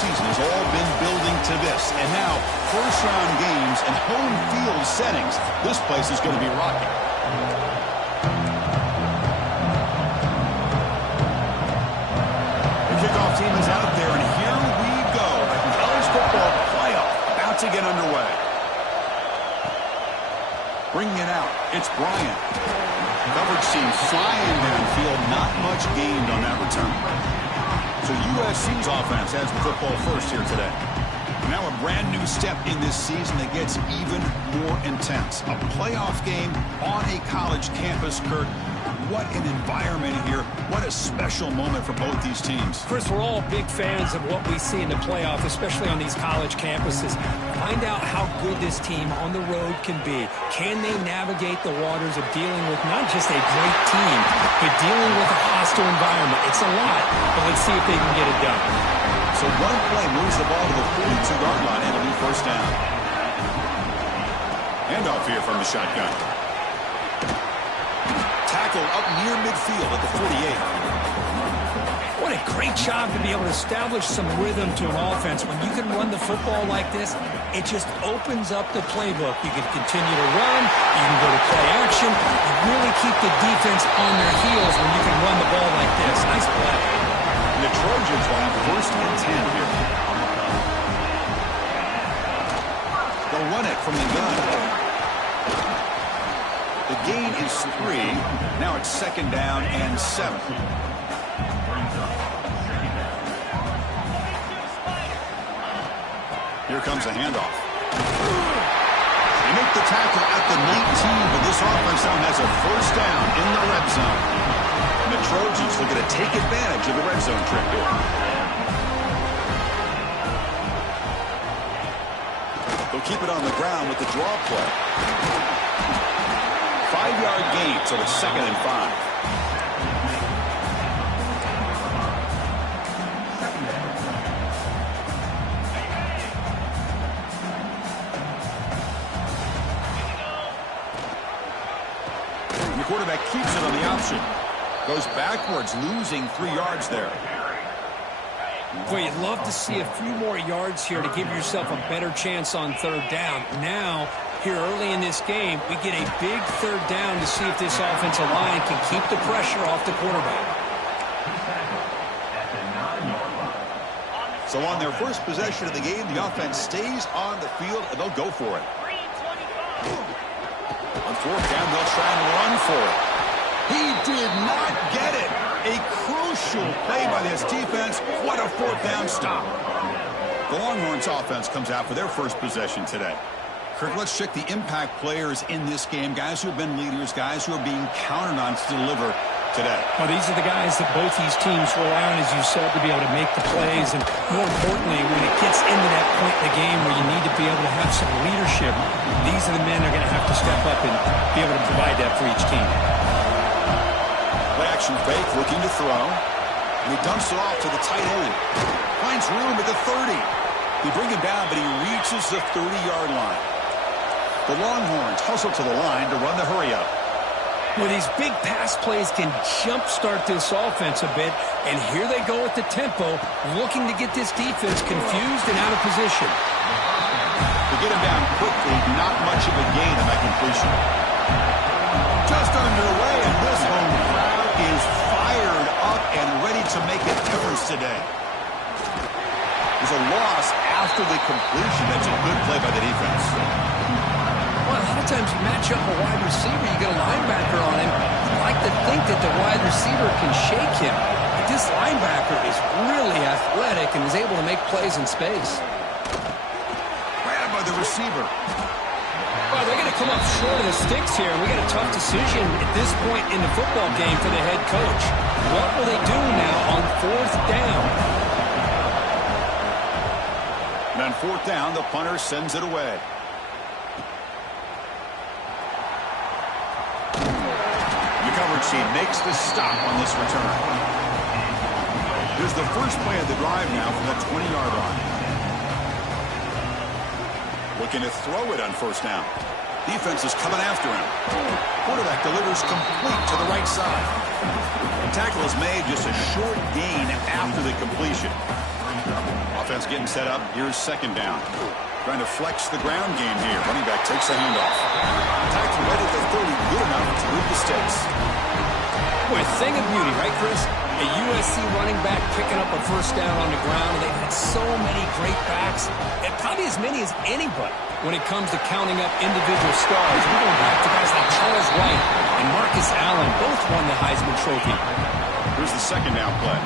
season has all been building to this. And now, first-round games and home field settings. This place is going to be rocking. The kickoff team is out there, and here we go. The college football playoff about to get underway. Bringing it out, it's Bryant. Coverage team flying downfield, not much gained on that return. So USC's offense has the football first here today. Now a brand new step in this season that gets even more intense. A playoff game on a college campus, Kurt. What an environment here. What a special moment for both these teams. Chris, we're all big fans of what we see in the playoff, especially on these college campuses. Find out how good this team on the road can be. Can they navigate the waters of dealing with not just a great team, but dealing with a hostile environment? It's a lot, but let's see if they can get it done. So one play moves the ball to the 42-yard line, and it'll be first down. Handoff here from the shotgun. Tackle up near midfield at the 48. What a great job to be able to establish some rhythm to an offense. When you can run the football like this, it just opens up the playbook. You can continue to run, you can go to play action, and really keep the defense on their heels when you can run the ball like this. Nice play. And the Trojans will have first and 10 here. They'll run it from the gun. The gain is 3. Now it's second down and 7. Here comes a handoff. They make the tackle at the 19, but this offense now has a first down in the red zone. And the Trojans looking to take advantage of the red zone trip here. They'll keep it on the ground with the draw play. 5-yard gain, so it's second and 5. The quarterback keeps it on the option. Goes backwards, losing 3 yards there. Boy, you'd love to see a few more yards here to give yourself a better chance on third down. Now, here early in this game, we get a big third down to see if this offensive line can keep the pressure off the quarterback. So on their first possession of the game, the offense stays on the field, and they'll go for it. On fourth down, they'll try and run for it. He did not get it. A crucial play by this defense. What a fourth down stop. The Longhorns offense comes out for their first possession today. Kirk, let's check the impact players in this game. Guys who have been leaders, guys who are being counted on to deliver today. Well, these are the guys that both these teams rely on, as you said, to be able to make the plays. And more importantly, when it gets into that point in the game where you need to be able to have some leadership, these are the men that are going to have to step up and be able to provide that for each team. Play action fake, looking to throw. And he dumps it off to the tight end. Finds room at the 30. They bring him down, but he reaches the 30-yard line. The Longhorns hustle to the line to run the hurry-up. Well, these big pass plays can jumpstart this offense a bit, and here they go at the tempo, looking to get this defense confused and out of position. To get him down quickly, not much of a gain on that completion. Just underway, and this home crowd is fired up and ready to make a difference today. There's a loss after the completion. That's a good play by the defense. Well, a lot of times you match up a wide receiver, you get a linebacker on him. You like to think that the wide receiver can shake him. But this linebacker is really athletic and is able to make plays in space. Grabbed by the receiver. Well, they're going to come up short of the sticks here. We got a tough decision at this point in the football game for the head coach. What will they do now on fourth down? And on fourth down, the punter sends it away. The coverage team makes the stop on this return. Here's the first play of the drive now from the 20-yard line. Looking to throw it on first down. Defense is coming after him. Quarterback delivers complete to the right side. The tackle is made, just a short gain after the completion. Offense getting set up. Here's second down. Trying to flex the ground game here. Running back takes a handoff. Tackle right at the 30. Good enough to lead the stakes. Boy, a thing of beauty, right, Chris? A USC running back picking up a first down on the ground, and they've had so many great backs, and probably as many as anybody when it comes to counting up individual stars. We're going back to guys like Charles Wright and Marcus Allen. Both won the Heisman Trophy. Here's the second down play.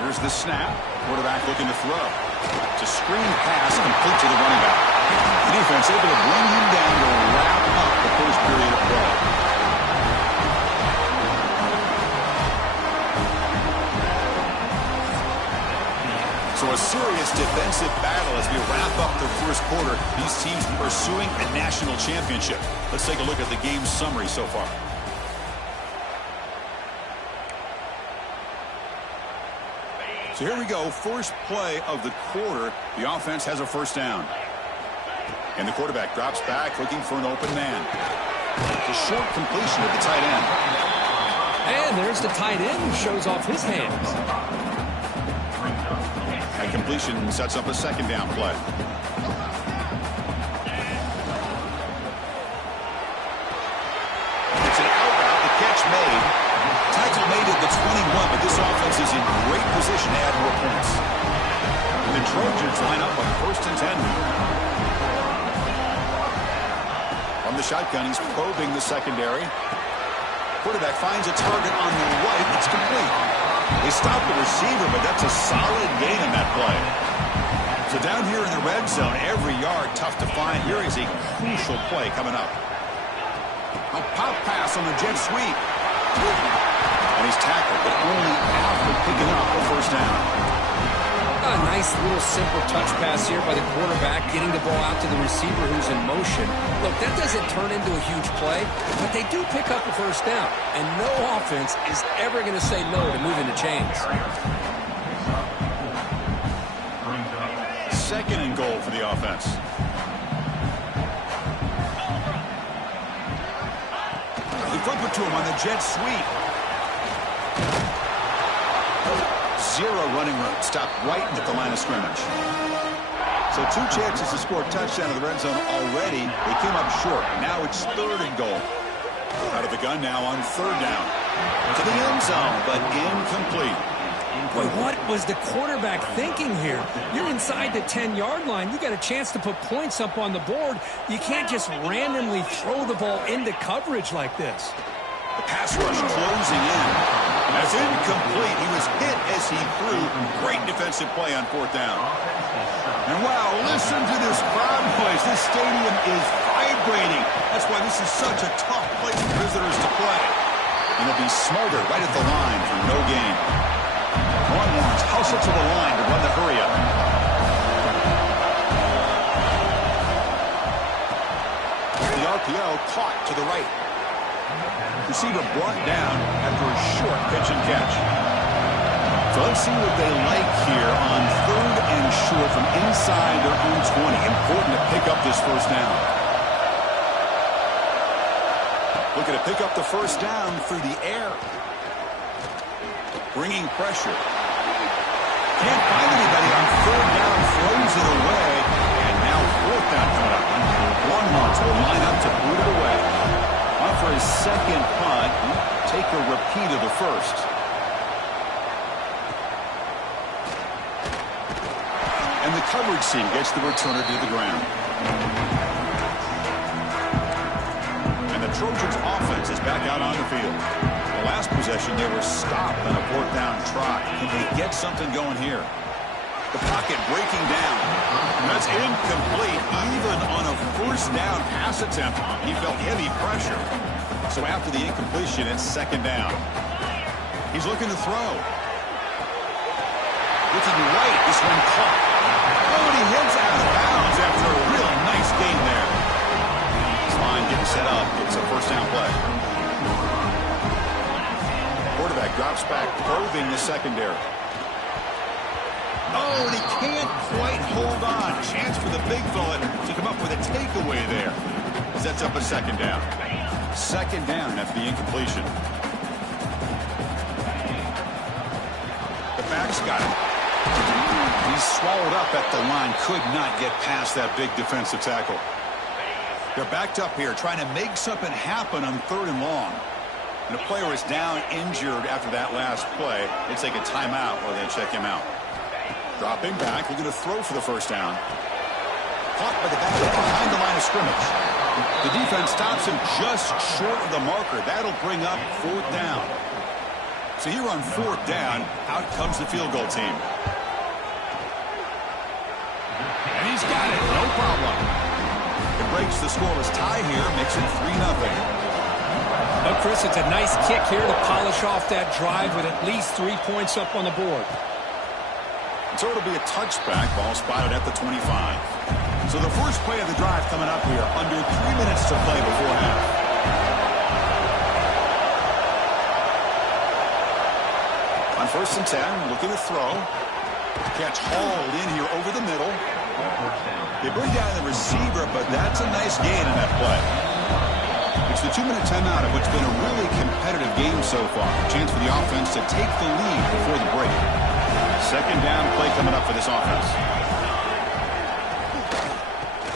Here's the snap. Quarterback looking to throw. It's a screen pass complete to the running back. The defense able to bring him down to wrap up the first period of play. So a serious defensive battle as we wrap up the first quarter. These teams pursuing a national championship. Let's take a look at the game summary so far. So here we go. First play of the quarter. The offense has a first down. And the quarterback drops back looking for an open man. It's a short completion of the tight end. And there's the tight end who shows off his hands. That completion sets up a second down play. It's an out route. The catch made. Tackle made at the 21, but this offense is in great position to add more points. The Trojans line up on first and 10. From the shotgun, he's probing the secondary. Quarterback finds a target on the right. It's complete. They stop the receiver, but that's a solid gain in that play. So down here in the red zone, every yard tough to find. Here is a crucial play coming up. A pop pass on the jet sweep. And he's tackled, but only after picking up the first down. A nice little simple touch pass here by the quarterback, getting the ball out to the receiver who's in motion. Look, that doesn't turn into a huge play, but they do pick up a first down. And no offense is ever going to say no to moving the chains. Second and goal for the offense. They flip it to him on the jet sweep. Zero running room. Stopped right at the line of scrimmage. So 2 chances to score a touchdown in the red zone already. They came up short. Now it's third and goal. Out of the gun now on third down. To the end zone, but incomplete. Boy, what was the quarterback thinking here? You're inside the 10-yard line. You got a chance to put points up on the board. You can't just randomly throw the ball into coverage like this. The pass rush closing in. That's incomplete. He was hit as he threw. Great defensive play on fourth down. And wow, listen to this crowd noise. This stadium is vibrating. That's why this is such a tough place for visitors to play. And they'll be smothered right at the line for no gain. Longhorns hustle to the line to run the hurry up. The RPO caught to the right. Receiver brought down after a short pitch and catch. So let's see what they like here on third and short from inside their own 20. Important to pick up this first down. Looking to pick up the first down through the air. Bringing pressure. Can't find anybody on third down. Throws it away. And now fourth down coming up. Longhorns will line up to boot it away. On for his second punt. Take a repeat of the first. And the coverage team gets the returner to the ground. And the Trojans offense is back out on the field. The last possession, they were stopped on a fourth down try. Can they get something going here? The pocket breaking down. That's incomplete. Even on a first down pass attempt, he felt heavy pressure. So after the incompletion, it's second down. He's looking to throw. Looking right, this one caught. Oh, and he heads out of bounds after a real nice gain there. His line getting set up. It's a first down play. Quarterback drops back, probing the secondary. Oh, and he can't quite hold on. Chance for the big fella to come up with a takeaway there. Sets up a second down. Second down after the incompletion. The He's got it. He's swallowed up at the line. Could not get past that big defensive tackle. They're backed up here, trying to make something happen on 3rd and long. And a player is down injured after that last play. They take a timeout while they check him out. Dropping back, looking to throw for the first down. Caught by the back behind the line of scrimmage. The defense stops him just short of the marker. That'll bring up 4th down. So here on 4th down, out comes the field goal team. And he's got it, no problem. It breaks the scoreless tie here, makes it 3-0. Well, Chris, it's a nice kick here to polish off that drive with at least 3 points up on the board. So it'll be a touchback, ball spotted at the 25. So the first play of the drive coming up here, under 3 minutes to play before half. On 1st and 10, looking to throw. Catch hauled in here over the middle. They bring down the receiver, but that's a nice gain in that play. It's the 2-minute timeout of what's been a really competitive game so far. A chance for the offense to take the lead before the break. 2nd down play coming up for this offense.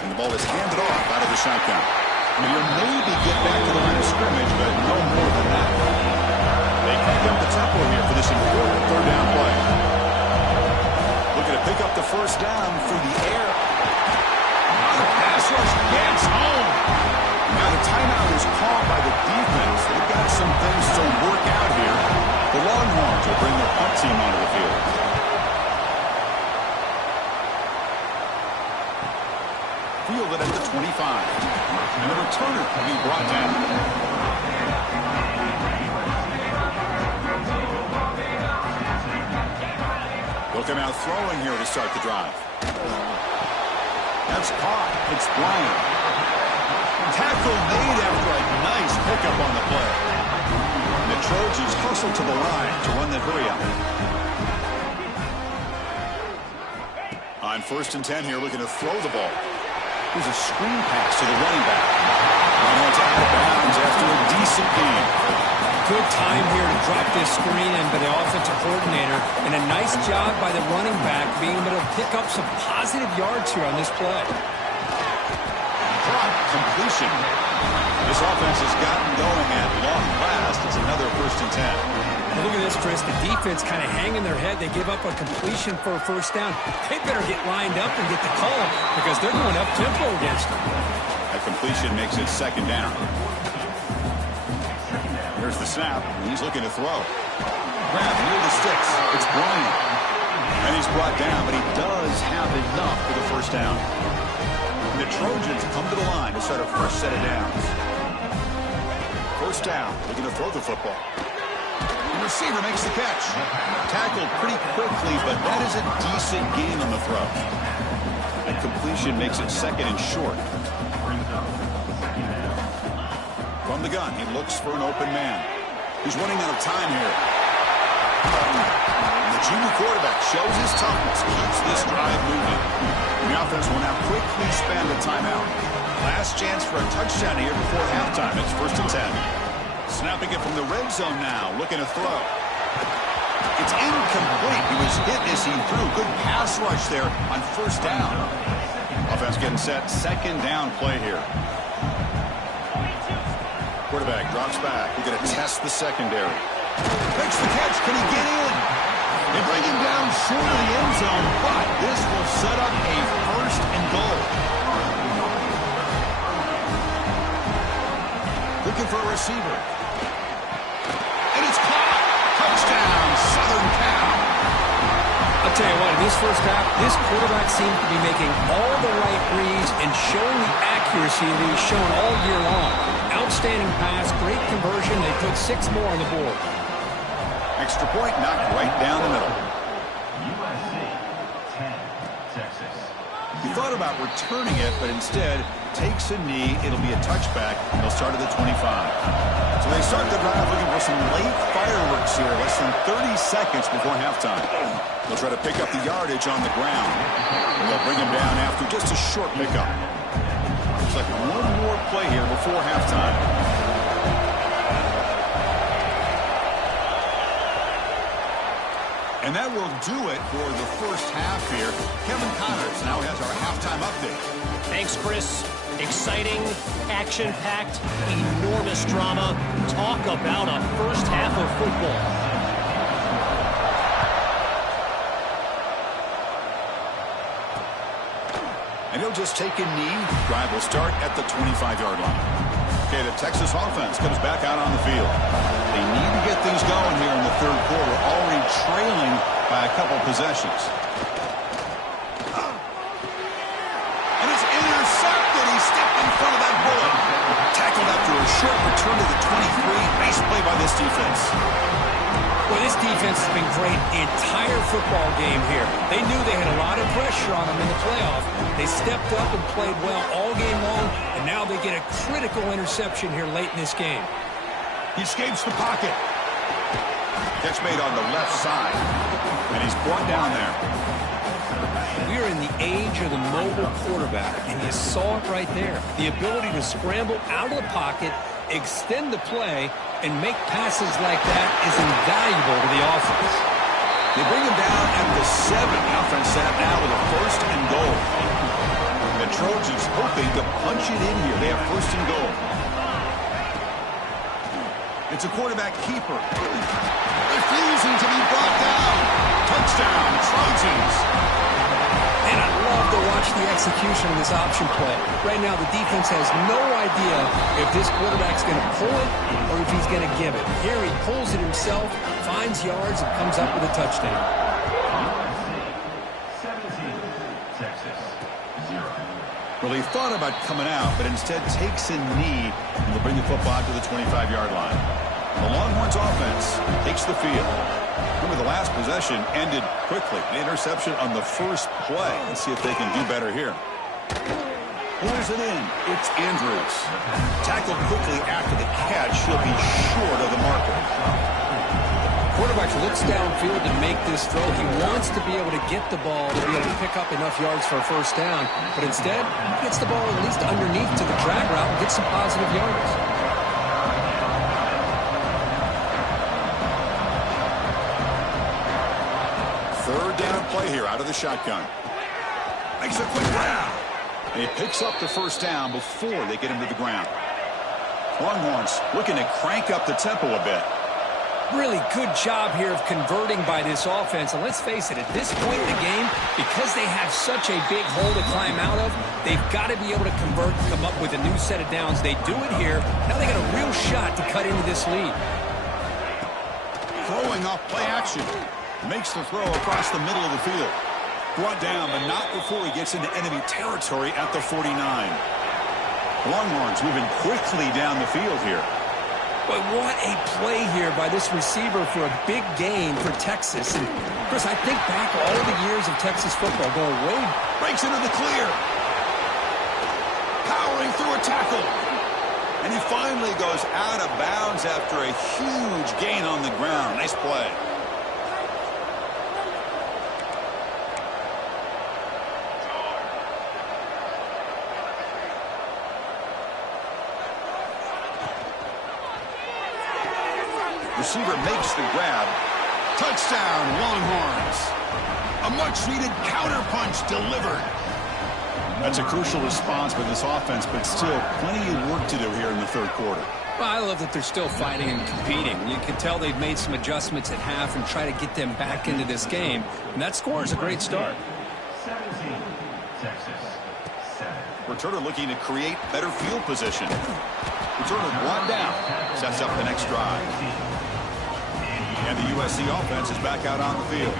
And the ball is handed off out of the shotgun. He'll maybe get back to the line of scrimmage, but no more than that. They crank up the tempo here for this important 3rd down play. Looking to pick up the first down through the air. The pass rush gets home. Now the timeout is called by the defense. They've got some things to work out here. The Longhorns will bring their punt team onto the field. Fielded at the 25. And the returner will be brought down. They'll come out throwing here to start the drive. That's caught. It's Bryant. Tackle made after a nice pickup on the play. And the Trojans hustle to the line to run the hurry up. On 1st and 10 here, looking to throw the ball. Here's a screen pass to the running back. And it's out of bounds after a decent gain. Good time here to drop this screen in by the offensive coordinator. And a nice job by the running back being able to pick up some positive yards here on this play. Completion. This offense has gotten going at long last. It's another 1st and 10. Well, look at this, Chris. The defense kind of hanging their head. They give up a completion for a first down. They better get lined up and get the call because they're going up tempo against them. That completion makes it 2nd down. Here's the snap. He's looking to throw. Grab near the sticks. It's Bryant. And he's brought down, but he does have enough for the first down. The Trojans come to the line to start a first set of downs. First down, looking to throw the football. The receiver makes the catch. Tackled pretty quickly, but that is a decent gain on the throw. That completion makes it 2nd and short. From the gun, he looks for an open man. He's running out of time here. The junior quarterback shows his toughness, keeps this drive moving. The offense will now quickly spend a timeout. Last chance for a touchdown here before halftime. It's 1st and 10. Snapping it from the red zone now, looking to throw. It's incomplete. He was hit as he threw. Good pass rush there on 1st down. Offense getting set. 2nd down play here. Quarterback drops back. We're going to test the secondary. Makes the catch. Can he get in? They bring him down short of the end zone, but this will set up a 1st and goal. Looking for a receiver. And it's caught. Touchdown, Southern Cal. I'll tell you what, in this first half, this quarterback seemed to be making all the right reads and showing the accuracy that he's shown all year long. Outstanding pass, great conversion. They put 6 more on the board. Extra point knocked right down the middle. He thought about returning it, but instead takes a knee. It'll be a touchback. They'll start at the 25. So they start the drive looking for some late fireworks here, less than 30 seconds before halftime. They'll try to pick up the yardage on the ground. And they'll bring him down after just a short pickup. Looks like one more play here before halftime. And that will do it for the first half here. Kevin Connors now has our halftime update. Thanks, Chris. Exciting, action-packed, enormous drama. Talk about a first half of football. And he'll just take a knee. Drive will start at the 25-yard line. Okay, the Texas offense comes back out on the field. They need to get things going here in the third quarter, already trailing by a couple possessions. And it's intercepted. He stepped in front of that bullet. Tackled after a short return to the 23. Nice play by this defense. Well, this defense has been great the entire football game here. They knew they had a lot of pressure on them in the playoff. They stepped up and played well all game long, and now they get a critical interception here late in this game. He escapes the pocket. Catch made on the left side, and he's brought down there. We are in the age of the mobile quarterback, and you saw it right there. The ability to scramble out of the pocket, extend the play, and make passes like that is invaluable to the offense. They bring him down at the 7. The offense set up now with a first and goal. The Trojans hoping to punch it in here. They have first and goal. It's a quarterback keeper. Refusing to be brought down. Touchdown, Trojans. And I love to watch the execution of this option play. Right now, the defense has no idea if this quarterback's going to pull it or if he's going to give it. Here he pulls it himself, finds yards, and comes up with a touchdown. 17, Texas, 0. Well, he thought about coming out, but instead takes a knee and will bring the football out to the 25-yard line. The Longhorns offense takes the field. Remember, the last possession ended quickly. An interception on the first play. Let's see if they can do better here. Pulls it in. It's Andrews. Tackled quickly after the catch. He'll be short of the marker. Quarterback looks downfield to make this throw. He wants to be able to get the ball to be able to pick up enough yards for a first down. But instead, he gets the ball at least underneath to the drag route and gets some positive yards. Third down play here out of the shotgun. Makes a quick grab. And he picks up the first down before they get him to the ground. Longhorns looking to crank up the tempo a bit. Really good job here of converting by this offense. And let's face it, at this point in the game, because they have such a big hole to climb out of, they've got to be able to convert and come up with a new set of downs. They do it here. Now they got a real shot to cut into this lead. Throwing off play action. Makes the throw across the middle of the field. Brought down, but not before he gets into enemy territory at the 49. Longhorns moving quickly down the field here. But what a play here by this receiver for a big gain for Texas. And, Chris, I think back all the years of Texas football going way. Breaks into the clear. Powering through a tackle. And he finally goes out of bounds after a huge gain on the ground. Nice play. Receiver makes the grab. Touchdown, Longhorns. A much-needed counterpunch delivered. That's a crucial response by this offense, but still plenty of work to do here in the third quarter. Well, I love that they're still fighting and competing. You can tell they've made some adjustments at half and try to get them back into this game. And that score is a great start. 17, Texas, 7. Returner looking to create better field position. Returner brought down. Sets up the next drive. And the USC offense is back out on the field.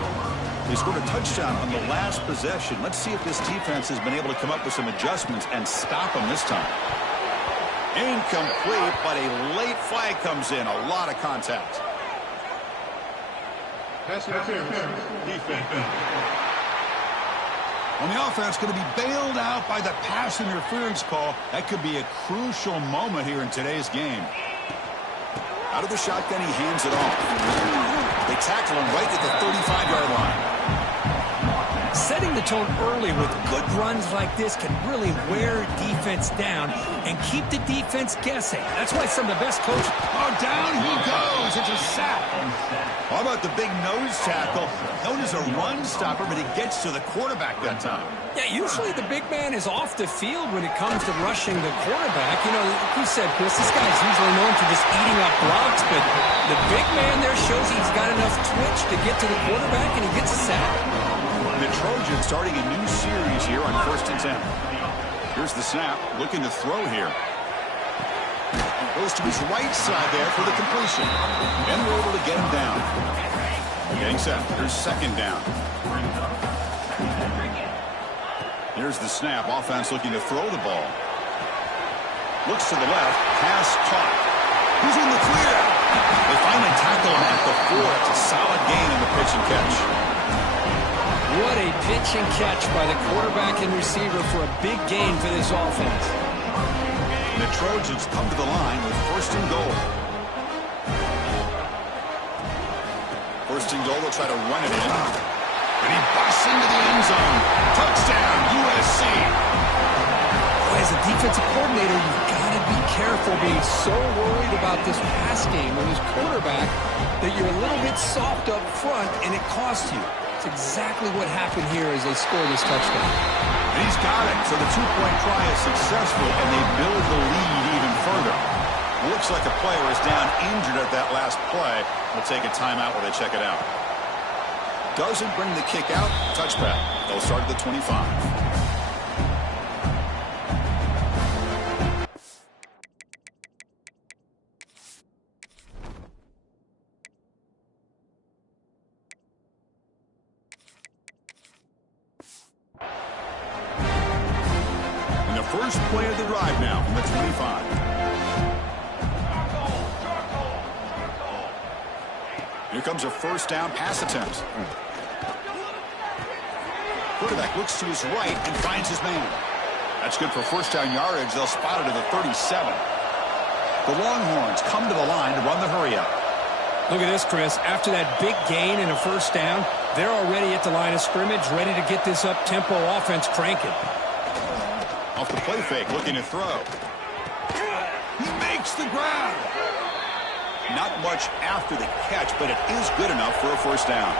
They scored a touchdown on the last possession. Let's see if this defense has been able to come up with some adjustments and stop them this time. Incomplete, but a late flag comes in. A lot of contact. Pass interference, defense. On the offense, going to be bailed out by the pass interference call. That could be a crucial moment here in today's game. Out of the shotgun, he hands it off. They tackle him right at the 35-yard line. Setting the tone early with good runs like this can really wear defense down and keep the defense guessing. That's why some of the best coaches... Oh, down he goes. It's a sack. How about the big nose tackle? Known as a run stopper, but it gets to the quarterback that time. Yeah, usually the big man is off the field when it comes to rushing the quarterback. You know, like you said, Chris, this guy's usually known for just eating up blocks, but the big man there shows he's got enough twitch to get to the quarterback, and he gets a sack. The Trojans starting a new series here on 1st and 10. Here's the snap, looking to throw here. Goes to his right side there for the completion. And we're able to get him down. Getting set. Here's 2nd down. Here's the snap. Offense looking to throw the ball. Looks to the left. Pass caught. Who's in the clear? They finally tackle him at the 4. It's a solid gain in the pitch and catch. What a pitch and catch by the quarterback and receiver for a big gain for this offense. The Trojans come to the line with 1st and goal. 1st and goal, they'll try to run it in. And he busts into the end zone. Touchdown, USC. As a defensive coordinator, you've got to be careful being so worried about this pass game with his quarterback that you're a little bit soft up front and it costs you. It's exactly what happened here as they score this touchdown. And he's got it. So the 2-point try is successful, and they build the lead even further. Looks like a player is down injured at that last play. We'll take a timeout while they check it out. Doesn't bring the kick out. Touchback. They'll start at the 25. First play of the drive now from the 25. Here comes a 1st down pass attempt. Quarterback looks to his right and finds his man. That's good for 1st down yardage. They'll spot it at the 37. The Longhorns come to the line to run the hurry up. Look at this, Chris. After that big gain and a 1st down, they're already at the line of scrimmage, ready to get this up-tempo offense cranking. Off the play fake, looking to throw. He makes the grab. Not much after the catch, but it is good enough for a 1st down.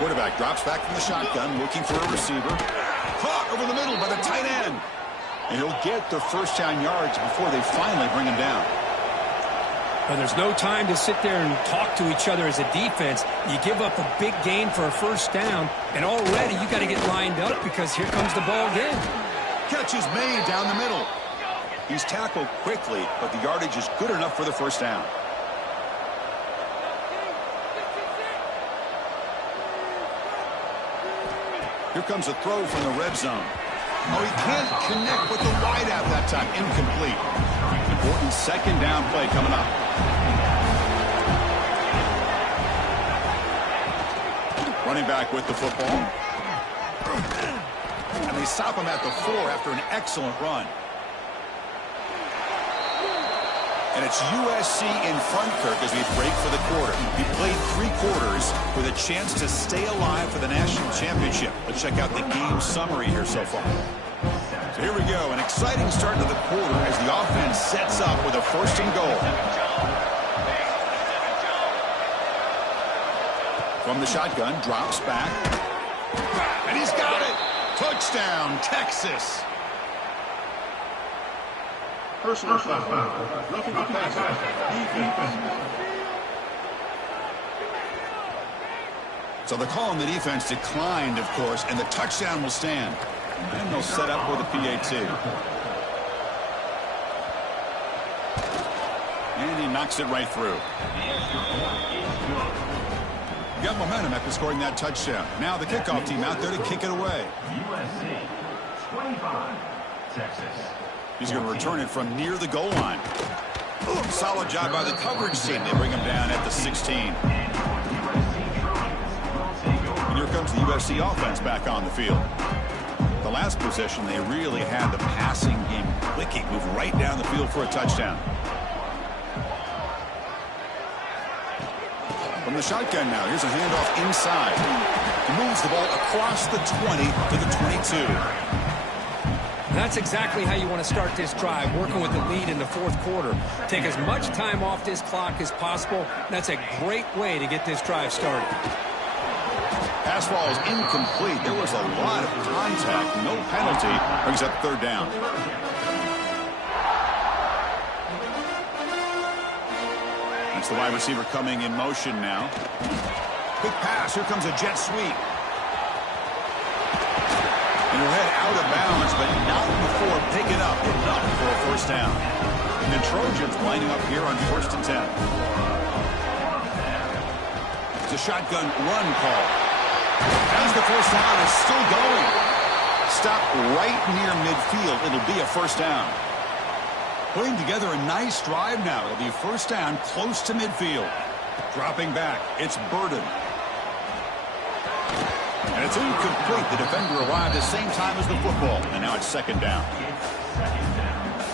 Quarterback drops back from the shotgun, looking for a receiver. Caught over the middle by the tight end. And he'll get the 1st down yards before they finally bring him down. Well, there's no time to sit there and talk to each other as a defense. You give up a big gain for a 1st down, and already you got to get lined up because here comes the ball again. Catch is made down the middle. He's tackled quickly, but the yardage is good enough for the 1st down. Here comes a throw from the red zone. Oh, he can't connect with the wideout that time. Incomplete. Important 2nd down play coming up. Running back with the football. And they stop him at the 4 after an excellent run. And it's USC in front, Kirk, as we break for the quarter. We played 3 quarters with a chance to stay alive for the national championship. Let's check out the game summary here so far. So here we go, an exciting start to the quarter as the offense sets up with a 1st and goal. From the shotgun, drops back. And he's got it! Touchdown, Texas! Personal foul. Roughing the passer. So the call on the defense declined, of course, and the touchdown will stand. And they'll set up for the PAT. And he knocks it right through. Got momentum after scoring that touchdown. Now the kickoff team out there to kick it away. USC 25, Texas. He's going to return it from near the goal line. Solid job by the coverage team. They bring him down at the 16. And here comes the USC offense back on the field. The last possession, they really had the passing game Wiki move right down the field for a touchdown. From the shotgun now, here's a handoff inside. He moves the ball across the 20 to the 22. That's exactly how you want to start this drive, working with the lead in the fourth quarter. Take as much time off this clock as possible. That's a great way to get this drive started. Pass ball is incomplete. There was a lot of contact. No penalty. Brings up third down. That's the wide receiver coming in motion now. Quick pass. Here comes a jet sweep. And he'll head out of bounds, but not before picking up enough for a first down. And the Trojans lining up here on 1st and 10. It's a shotgun run call. As the first down is still going. Stop right near midfield. It'll be a first down. Putting together a nice drive now. It'll be first down close to midfield. Dropping back. It's Burden. And it's incomplete. The defender arrived at the same time as the football. And now it's second down.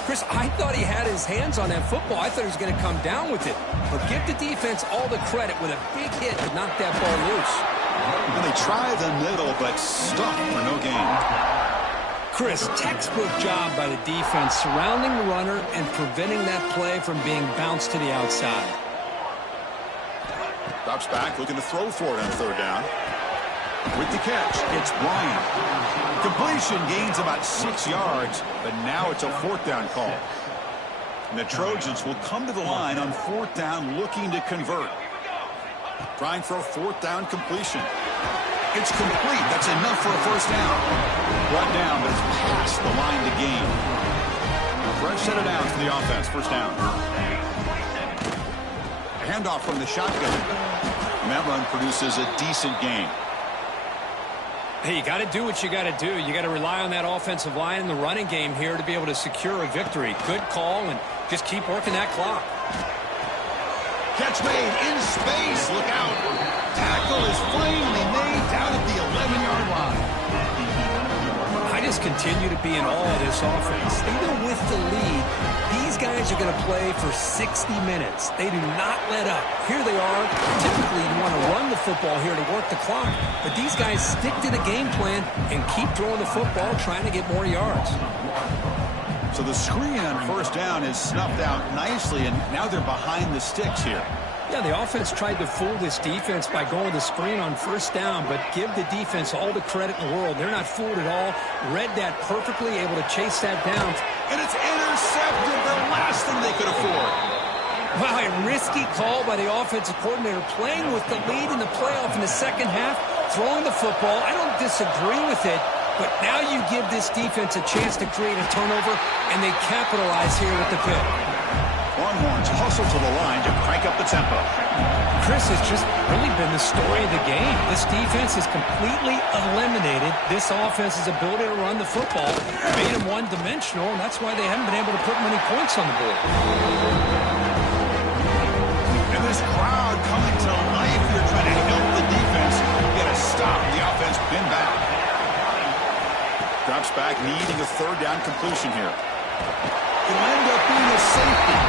Chris, I thought he had his hands on that football. I thought he was going to come down with it. But give the defense all the credit with a big hit to knock that ball loose. Well, they try the middle, but stuck for no gain. Chris, textbook job by the defense surrounding the runner and preventing that play from being bounced to the outside. Drops back, looking to throw for it on third down. With the catch, it's Bryant. Completion gains about 6 yards, but now it's a fourth down call. And the Trojans will come to the line on fourth down looking to convert. Trying for a fourth down completion. It's complete. That's enough for a first down. Brought down, but it's past the line to gain. Fresh set of downs for the offense. First down. A handoff from the shotgun. And that run produces a decent gain. Hey, you got to do what you got to do. You got to rely on that offensive line in the running game here to be able to secure a victory. Good call, and just keep working that clock. Catch made in space. Look out. Tackle is finally made down at the 11-yard line. I just continue to be in awe of this offense. Even with the lead, these guys are going to play for 60 minutes. They do not let up. Here they are. Typically, you want to run the football here to work the clock. But these guys stick to the game plan and keep throwing the football, trying to get more yards. So the screen on first down is snuffed out nicely, and now they're behind the sticks here. Yeah, the offense tried to fool this defense by going the screen on first down, but give the defense all the credit in the world. They're not fooled at all. Read that perfectly, able to chase that down. And it's intercepted, the last thing they could afford. Wow, a risky call by the offensive coordinator, playing with the lead in the playoff in the second half, throwing the football. I don't disagree with it, but now you give this defense a chance to create a turnover, and they capitalize here with the pick. Longhorns hustle to the line to crank up the tempo. Chris, has just really been the story of the game. This defense has completely eliminated this offense's ability to run the football, made them one-dimensional, and that's why they haven't been able to put many points on the board. And this crowd coming to life here, trying to help the defense get a stop. The offense pinned back. Drops back, needing a third down completion here. It'll end up being a safety.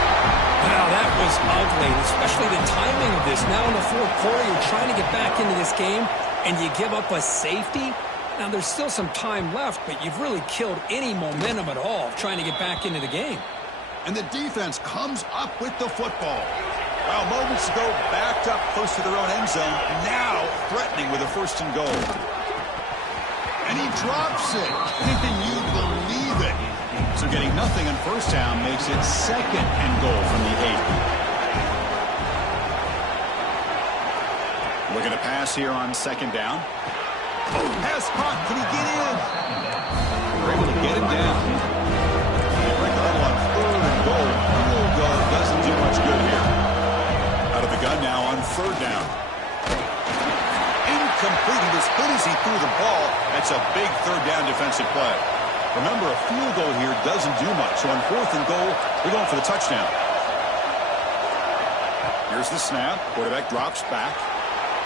Wow, that was ugly, especially the timing of this. Now in the fourth quarter, you're trying to get back into this game, and you give up a safety. Now, there's still some time left, but you've really killed any momentum at all trying to get back into the game. And the defense comes up with the football. Well, moments ago, backed up close to their own end zone, now threatening with a first and goal. And he drops it. Can you believe it? So getting nothing on first down makes it second and goal from the 8. Looking to pass here on second down. Oh, pass caught. Can he get in? We're able to get him down. They break the huddle on third and goal. Field goal doesn't do much good here. Out of the gun now on third down. Incomplete. He was hit as he threw the ball. That's a big third down defensive play. Remember, a field goal here doesn't do much. So on fourth and goal, we're going for the touchdown. Here's the snap. Quarterback drops back.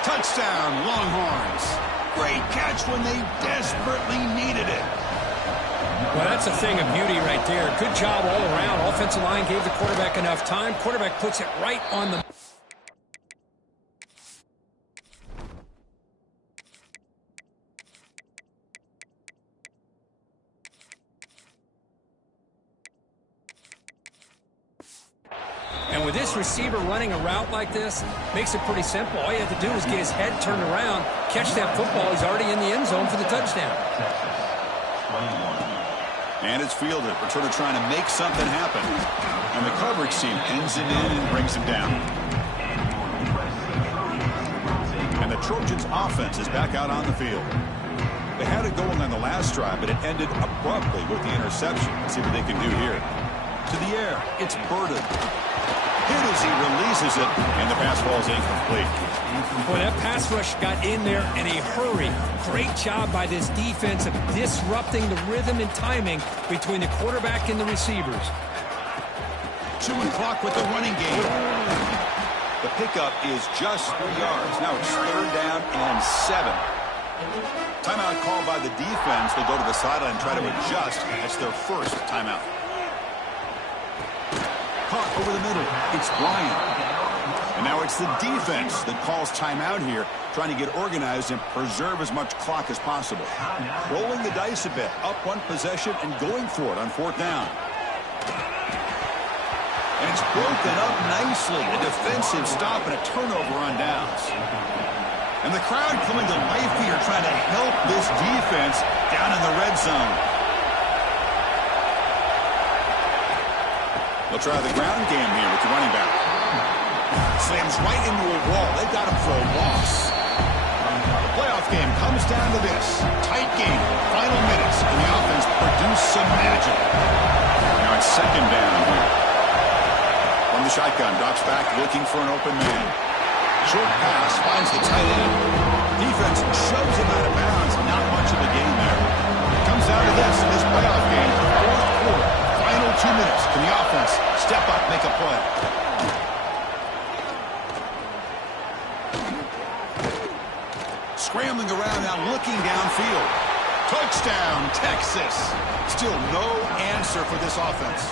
Touchdown, Longhorns. Great catch when they desperately needed it. Well, that's a thing of beauty right there. Good job all around. Offensive line gave the quarterback enough time. Quarterback puts it right on the... And with this receiver running a route like this, makes it pretty simple. All you have to do is get his head turned around, catch that football. He's already in the end zone for the touchdown. And it's fielded. Returner trying to make something happen. And the coverage team pins him in and brings him down. And the Trojans' offense is back out on the field. They had it going on the last drive, but it ended abruptly with the interception. Let's see what they can do here. To the air. It's Burden. Hit as he releases it, and the pass ball is incomplete. Boy, that pass rush got in there in a hurry. Great job by this defense of disrupting the rhythm and timing between the quarterback and the receivers. Chewing clock with the running game. The pickup is just 3 yards. Now it's 3rd down and 7. Timeout called by the defense. They'll go to the sideline and try to adjust. That's their first timeout. Caught over the middle. It's Bryant. And now it's the defense that calls timeout here, trying to get organized and preserve as much clock as possible. Rolling the dice a bit, up one possession and going for it on 4th down. And it's broken up nicely. A defensive stop and a turnover on downs. And the crowd coming to life here, trying to help this defense down in the red zone. They'll try the ground game here with the running back. Slams right into a wall. They've got him for a loss. The playoff game comes down to this. Tight game. Final minutes. And the offense produced some magic. Now it's 2nd down here. From the shotgun. Drops back looking for an open man. Short pass. Finds the tight end. Defense shoves him out of bounds. Not much of a gain there. Comes down to this in this playoff game. 4th quarter. Final 2 minutes. Can the offense step up, make a play? Scrambling around now, looking downfield. Touchdown, Texas. Still no answer for this offense.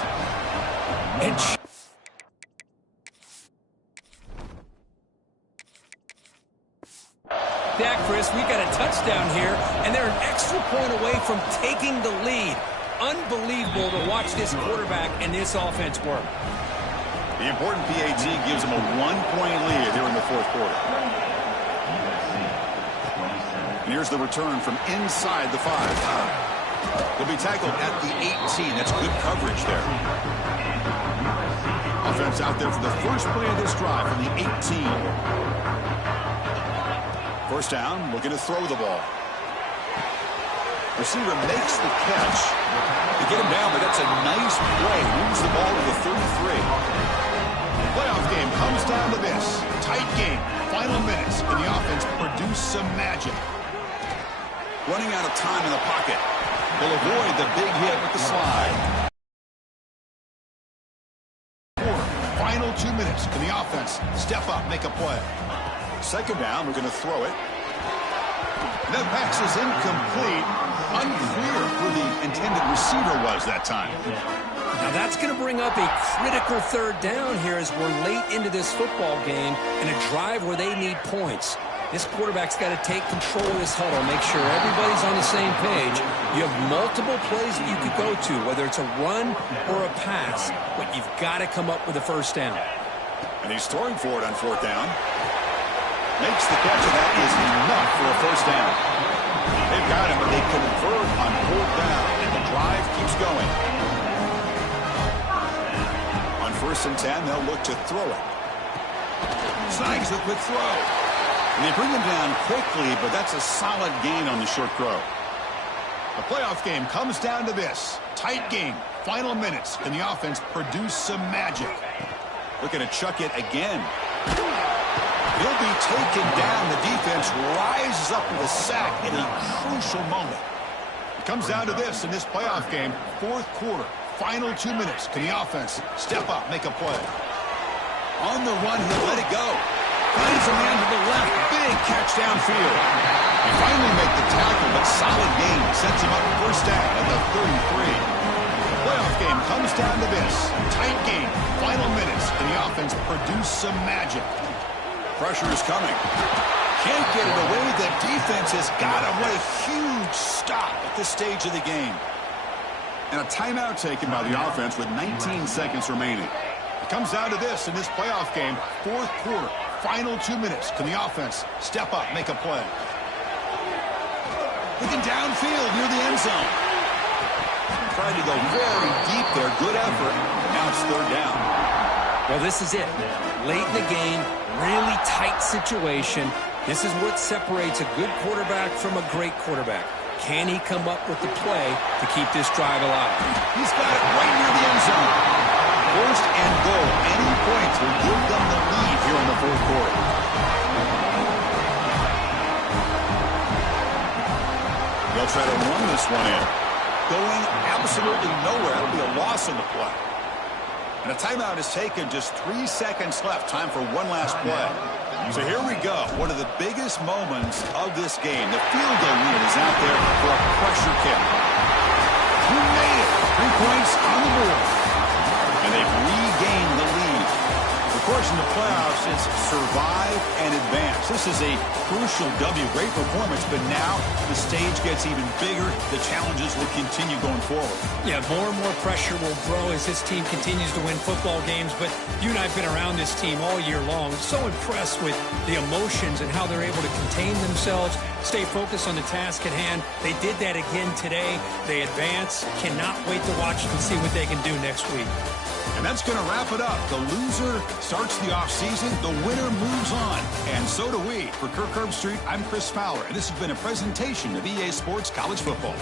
Dak, Chris, we got a touchdown here, and they're an extra point away from taking the lead. Unbelievable to watch this quarterback and this offense work. The important PAT gives them a 1-point lead here in the 4th quarter. And here's the return from inside the 5. They'll be tackled at the 18. That's good coverage there. Offense out there for the first play of this drive from the 18. 1st down, looking to throw the ball. Receiver makes the catch. To get him down, but that's a nice play. Moves the ball to the 33. Playoff game comes down to this. Tight game. Final minutes. And the offense produce some magic. Running out of time in the pocket. They'll avoid the big hit with the slide. Final 2 minutes. Can the offense step up, make a play? 2nd down. We're going to throw it. That pass is incomplete. Unclear who the intended receiver was that time. Now that's going to bring up a critical 3rd down here as we're late into this football game in a drive where they need points. This quarterback's got to take control of this huddle, make sure everybody's on the same page. You have multiple plays that you could go to, whether it's a run or a pass, but you've got to come up with a 1st down. And he's throwing for it on 4th down. Makes the catch, and that is enough for a 1st down. They've got him, but they convert on 4th down, and the drive keeps going. On 1st and 10, they'll look to throw it. Snags the quick throw. And they bring him down quickly, but that's a solid gain on the short throw. The playoff game comes down to this. Tight game. Final minutes. Can the offense produce some magic? Looking to chuck it again. He'll be taken down. The defense rises up with a sack in a crucial moment. It comes down to this in this playoff game. 4th quarter. Final 2 minutes. Can the offense step up, make a play? On the run, he'll let it go. Finds a man to the left. Big catch downfield. They finally make the tackle, but solid gain sets him up first down at the 33. The playoff game comes down to this. Tight game, final minutes, and the offense produce some magic. Pressure is coming. Can't get it away. The defense has got him. What a huge stop at this stage of the game. And a timeout taken by the offense with 19 seconds remaining. It comes down to this in this playoff game. Fourth quarter, final 2 minutes. Can the offense step up, make a play? Looking downfield near the end zone. Tried to go very deep there. Good effort. Now it's third down. Well, this is it. Late in the game, really tight situation. This is what separates a good quarterback from a great quarterback. Can he come up with the play to keep this drive alive? He's got it right near the end zone. First and goal. Any points will give them the lead here in the fourth quarter. They'll try to run this one in. Going absolutely nowhere. It'll be a loss on the play. And a timeout is taken. Just 3 seconds left. Time for one last play. So here we go. One of the biggest moments of this game. The field goal unit is out there for a pressure kick. Who made it? 3 points on the board. And they've regained the lead. Of course, in the playoffs, it's survive and advance. This is a crucial W. Great performance, but now the stage gets even bigger. The challenges will continue going forward. Yeah, more and more pressure will grow as this team continues to win football games, but you and I have been around this team all year long. So impressed with the emotions and how they're able to contain themselves, stay focused on the task at hand. They did that again today. They advance. Cannot wait to watch and see what they can do next week. And that's going to wrap it up. The loser starts the offseason. The winner moves on. And so do we. For Kirk Herbstreit, I'm Chris Fowler, and this has been a presentation of EA Sports College Football.